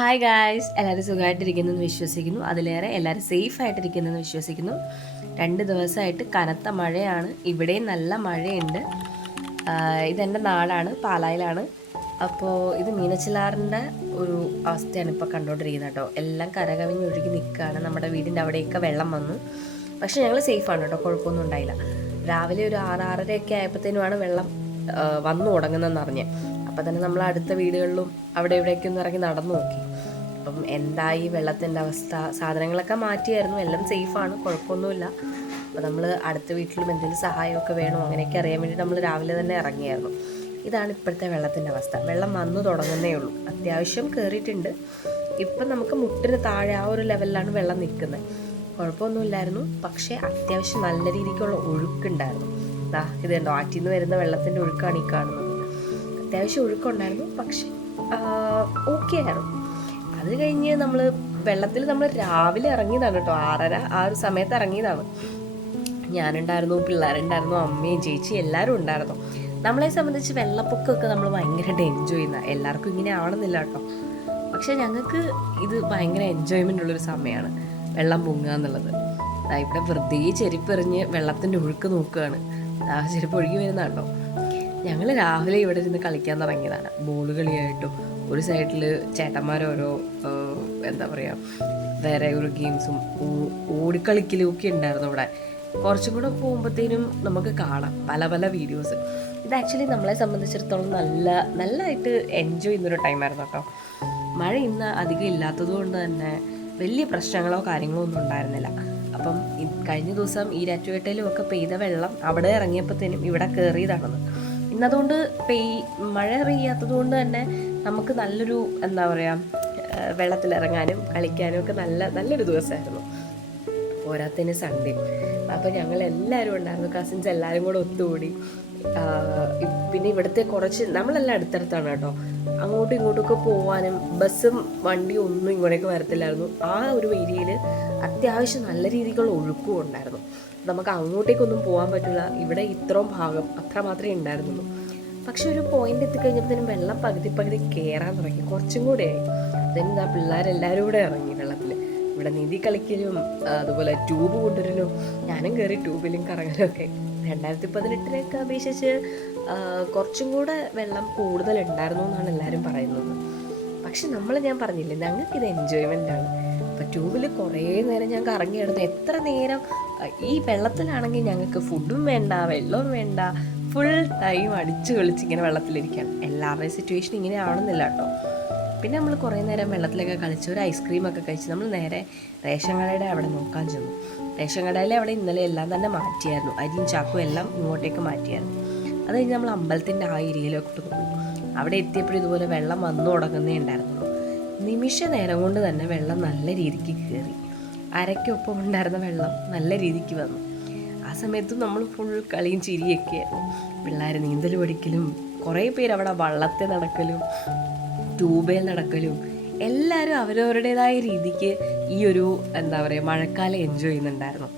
Hi guys, എല്ലാവരും സുഖമായിട്ടിരിക്കുന്നെന്ന് വിശ്വസിക്കുന്നു. അതിലേറെ എല്ലാവരും സേഫായിട്ടിരിക്കുന്നെന്ന് വിശ്വസിക്കുന്നു. 2 ദിവസമായിട്ട് കനത്ത മഴയാണ്. ഇവിടെയും നല്ല മഴയുണ്ട്. ഇതെൻ്റെ നാടാണ്, പാലായിലാണ്. അപ്പോൾ ഇത് മീനച്ചിലാറിൻ്റെ ഒരു അവസ്ഥയാണ് ഇപ്പോൾ കണ്ടുകൊണ്ടിരിക്കുന്നത് കേട്ടോ. എല്ലാം കരകവിഞ്ഞൊഴുകി നിൽക്കുകയാണ്. നമ്മുടെ വീടിൻ്റെ അവിടെയൊക്കെ വെള്ളം വന്നു. പക്ഷേ ഞങ്ങൾ സേഫാണ് കേട്ടോ, കുഴപ്പമൊന്നും ഉണ്ടായില്ല. രാവിലെ ഒരു 6-6:30 ആയപ്പോഴത്തേനുമാണ് വെള്ളം വന്നു തുടങ്ങുന്നതെന്ന് അറിഞ്ഞ്. അപ്പം തന്നെ നമ്മൾ അടുത്ത വീടുകളിലും അവിടെ ഇവിടേക്ക് ഒന്ന് ഇറങ്ങി നടന്നു നോക്കി. അപ്പം എന്തായി വെള്ളത്തിൻ്റെ അവസ്ഥ, സാധനങ്ങളൊക്കെ മാറ്റിയായിരുന്നു, എല്ലാം സേഫാണ്, കുഴപ്പമൊന്നുമില്ല. അപ്പോൾ നമ്മൾ അടുത്ത വീട്ടിലും എന്തെങ്കിലും സഹായമൊക്കെ വേണോ അങ്ങനെയൊക്കെ അറിയാൻ വേണ്ടി നമ്മൾ രാവിലെ തന്നെ ഇറങ്ങിയായിരുന്നു. ഇതാണ് ഇപ്പോഴത്തെ വെള്ളത്തിൻ്റെ അവസ്ഥ. വെള്ളം വന്നു തുടങ്ങുന്നേ ഉള്ളൂ, അത്യാവശ്യം കയറിയിട്ടുണ്ട്. ഇപ്പം നമുക്ക് മുട്ടിന് താഴെ ആ ഒരു ലെവലിലാണ് വെള്ളം നിൽക്കുന്നത്. കുഴപ്പമൊന്നുമില്ലായിരുന്നു, പക്ഷേ അത്യാവശ്യം നല്ല രീതിക്കുള്ള ഒഴുക്കുണ്ടായിരുന്നു. ഇത് കണ്ടോ, ആറ്റിൽ നിന്ന് വരുന്ന വെള്ളത്തിൻ്റെ ഒഴുക്കാണ് ഈ കാണുന്നത്. അത്യാവശ്യം ഒഴുക്കുണ്ടായിരുന്നു, പക്ഷെ ഓക്കെ ആയിരുന്നു. അത് കഴിഞ്ഞ് വെള്ളത്തിൽ നമ്മൾ രാവിലെ ഇറങ്ങിയതാണ് കേട്ടോ. 6:30 ആ ഒരു സമയത്ത് ഇറങ്ങിയതാണ്. ഞാനുണ്ടായിരുന്നു, പിള്ളേരുണ്ടായിരുന്നു, അമ്മയും ചേച്ചി എല്ലാവരും ഉണ്ടായിരുന്നു. നമ്മളെ സംബന്ധിച്ച് വെള്ളപ്പൊക്കമൊക്കെ നമ്മൾ ഭയങ്കരമായിട്ട് എൻജോയ് ചെയ്യുന്ന, എല്ലാവർക്കും ഇങ്ങനെ ആവണമെന്നില്ല കേട്ടോ. പക്ഷേ ഞങ്ങൾക്ക് ഇത് ഭയങ്കര എൻജോയ്മെൻ്റ് ഉള്ളൊരു സമയമാണ് വെള്ളം പൊങ്ങുക എന്നുള്ളത്. ഇവിടെ വെറുതെ ചെരുപ്പെറിഞ്ഞ് വെള്ളത്തിൻ്റെ ഒഴുക്ക് നോക്കുകയാണ്. ചെരുപ്പ് ഒഴുകി വരുന്ന കേട്ടോ. ഞങ്ങൾ രാവിലെ ഇവിടെ ഇരുന്ന് കളിക്കാൻ തുടങ്ങിയതാണ്, ബോൾ കളിയായിട്ടും. ഒരു സൈഡിൽ ചേട്ടന്മാരോരോ എന്താ പറയുക, വേറെ ഒരു ഗെയിംസും ഓടിക്കളിക്കലും ഒക്കെ ഉണ്ടായിരുന്നു ഇവിടെ. കുറച്ചും കൂടെ പോകുമ്പോഴത്തേനും നമുക്ക് കാണാം പല പല വീഡിയോസ്. ഇത് ആക്ച്വലി നമ്മളെ സംബന്ധിച്ചിടത്തോളം നല്ലതായിട്ട് എൻജോയ് ചെയ്യുന്നൊരു ടൈമായിരുന്നു കേട്ടോ. മഴ ഇന്ന് അധികം ഇല്ലാത്തത് കൊണ്ട് തന്നെ വലിയ പ്രശ്നങ്ങളോ കാര്യങ്ങളോ ഒന്നും ഉണ്ടായിരുന്നില്ല. അപ്പം കഴിഞ്ഞ ദിവസം ഈ രാറ്റുവേട്ടയിലും ഒക്കെ പെയ്ത വെള്ളം അവിടെ ഇറങ്ങിയപ്പോഴത്തേനും ഇവിടെ കയറിയതാണെന്ന്. ഇന്നതുകൊണ്ട് മഴ പെയ്യാത്തത് കൊണ്ട് തന്നെ നമുക്ക് നല്ലൊരു എന്താ പറയുക, വെള്ളത്തിലിറങ്ങാനും കളിക്കാനും ഒക്കെ നല്ലൊരു ദിവസമായിരുന്നു. പോരാത്തതിന് സൺഡേ. അപ്പോൾ ഞങ്ങൾ എല്ലാവരും ഉണ്ടായിരുന്നു, കസിൻസ് എല്ലാവരും കൂടെ ഒത്തുകൂടി. പിന്നെ ഇവിടുത്തെ കുറച്ച് നമ്മളെല്ലാം അടുത്തടുത്താണ് കേട്ടോ. അങ്ങോട്ടും ഇങ്ങോട്ടുമൊക്കെ പോകാനും ബസ്സും വണ്ടിയും ഒന്നും ഇങ്ങോട്ടേക്ക് വരത്തില്ലായിരുന്നു. ആ ഒരു ഏരിയയിൽ അത്യാവശ്യം നല്ല രീതിക്കുള്ള ഒഴുക്കും ഉണ്ടായിരുന്നു. നമുക്ക് അങ്ങോട്ടേക്കൊന്നും പോകാൻ പറ്റില്ല. ഇവിടെ ഇത്രയും ഭാഗം അത്ര മാത്രമേ ഉണ്ടായിരുന്നുള്ളൂ. പക്ഷെ ഒരു പോയിന്റ് എത്തിക്കഴിഞ്ഞപ്പോഴത്തേനും വെള്ളം പകുതി കയറാൻ തുടങ്ങി, കുറച്ചും കൂടെ ആയി. അതെന്താ, പിള്ളേരെല്ലാവരും കൂടെ ഇറങ്ങി വെള്ളത്തിൽ. ഇവിടെ നീന്തി കളിക്കലും അതുപോലെ ട്യൂബ് കൊണ്ടുവരലും, ഞാനും കയറി ട്യൂബിലും കറങ്ങലും ഒക്കെ. 2018 അപേക്ഷിച്ച് കുറച്ചും കൂടെ വെള്ളം കൂടുതലുണ്ടായിരുന്നു എന്നാണ് എല്ലാവരും പറയുന്നത്. പക്ഷെ ഞാൻ പറഞ്ഞില്ലേ, ഞങ്ങൾക്കിത് എൻജോയ്മെൻ്റാണ്. അപ്പോൾ ട്യൂബിൽ കുറേ നേരം ഞാൻ കറങ്ങിയിടുന്നു. എത്ര നേരം ഈ വെള്ളത്തിലാണെങ്കിൽ ഞങ്ങൾക്ക് ഫുഡും വേണ്ട, വെള്ളവും വേണ്ട, ഫുൾ ടൈം അടിച്ചു കളിച്ചിങ്ങനെ വെള്ളത്തിലിരിക്കുകയാണ്. എല്ലാവരുടെയും സിറ്റുവേഷൻ ഇങ്ങനെ ആവണമെന്നില്ല കേട്ടോ. പിന്നെ നമ്മൾ കുറേ നേരം വെള്ളത്തിലൊക്കെ കളിച്ച് ഒരു ഐസ്ക്രീമൊക്കെ കഴിച്ച് നമ്മൾ നേരെ റേഷൻ കടയുടെ അവിടെ നോക്കാൻ ചെന്നു. റേഷൻ കടയിലെ അവിടെ ഇന്നലെ എല്ലാം തന്നെ മാറ്റിയായിരുന്നു, അരിയും ചാക്കും എല്ലാം ഇങ്ങോട്ടേക്ക് മാറ്റിയായിരുന്നു. അത് കഴിഞ്ഞ് നമ്മൾ അമ്പലത്തിൻ്റെ ആ ഏരിയയിലോട്ട് പോകും. അവിടെ എത്തിയപ്പോഴും ഇതുപോലെ വെള്ളം വന്നു തുടങ്ങുന്നേ ഉണ്ടായിരുന്നുള്ളൂ. നിമിഷ നേരം കൊണ്ട് തന്നെ വെള്ളം നല്ല രീതിക്ക് കയറി. അരയ്ക്കൊപ്പം ഉണ്ടായിരുന്ന വെള്ളം നല്ല രീതിക്ക് വന്നു. ആ സമയത്തും നമ്മൾ ഫുൾ കളിയും ചിരിയൊക്കെ ആയിരുന്നു. പിള്ളേർ നീന്തൽ പഠിക്കലും, കുറേ പേര് അവിടെ വള്ളത്തെ നടക്കലും ട്യൂബേൽ നടക്കലും, എല്ലാവരും അവരവരുടേതായ രീതിക്ക് ഈ ഒരു എന്താ പറയുക മഴക്കാലം എൻജോയ് ചെയ്യുന്നുണ്ടായിരുന്നു.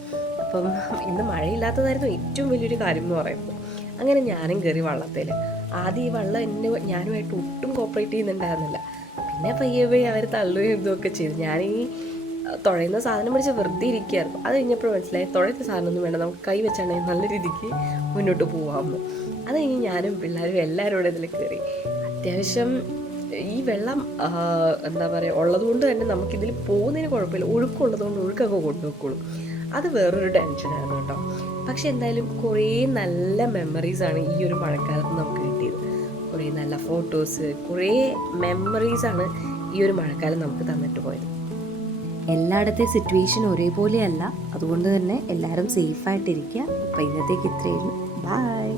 അപ്പം ഇന്ന് മഴയില്ലാത്തതായിരുന്നു ഏറ്റവും വലിയൊരു കാര്യം എന്ന് പറയുമ്പോൾ. അങ്ങനെ ഞാനും കയറി വള്ളത്തിൽ. ആദ്യം ഈ വള്ളം ഞാനുമായിട്ട് ഒട്ടും കോപ്പറേറ്റ് ചെയ്യുന്നുണ്ടായിരുന്നില്ല. പിന്നെ പയ്യെ അവർ തള്ളുകയും ഇതൊക്കെ ചെയ്തു. ഞാനീ തുഴയുന്ന സാധനം പിടിച്ച് വെറുതെ ഇരിക്കുകയായിരുന്നു. അത് കഴിഞ്ഞപ്പോൾ മനസ്സിലായി, തുഴയുന്ന സാധനമൊന്നും വേണ്ട, നമുക്ക് കൈ വെച്ചാണെങ്കിൽ നല്ല രീതിക്ക് മുന്നോട്ട് പോകാമെന്ന്. അത് കഴിഞ്ഞ് ഞാനും പിള്ളേരും എല്ലാവരും കൂടെ ഇതിൽ കയറി. അത്യാവശ്യം ഈ വെള്ളം എന്താ പറയുക ഉള്ളതുകൊണ്ട് തന്നെ നമുക്കിതിൽ പോകുന്നതിന് കുഴപ്പമില്ല. ഒഴുക്കുള്ളതുകൊണ്ട് ഒഴുക്കൊക്കെ കൊണ്ടുപോയിക്കോളും. അത് വേറൊരു ടെൻഷനായിരുന്നു കേട്ടോ. പക്ഷെ എന്തായാലും കുറേ നല്ല മെമ്മറീസാണ് ഈ ഒരു മഴക്കാലത്ത് നമുക്ക് കിട്ടിയത്. കുറേ നല്ല ഫോട്ടോസ്, കുറേ മെമ്മറീസാണ് ഈ ഒരു മഴക്കാലം നമുക്ക് തന്നിട്ട് പോയത്. എല്ലായിടത്തെ സിറ്റുവേഷൻ ഒരേപോലെയല്ല, അതുകൊണ്ട് തന്നെ എല്ലാവരും സേഫായിട്ടിരിക്കുക. അപ്പോൾ ഇന്നത്തേക്ക് ഇത്രയുള്ളൂ. ബൈ.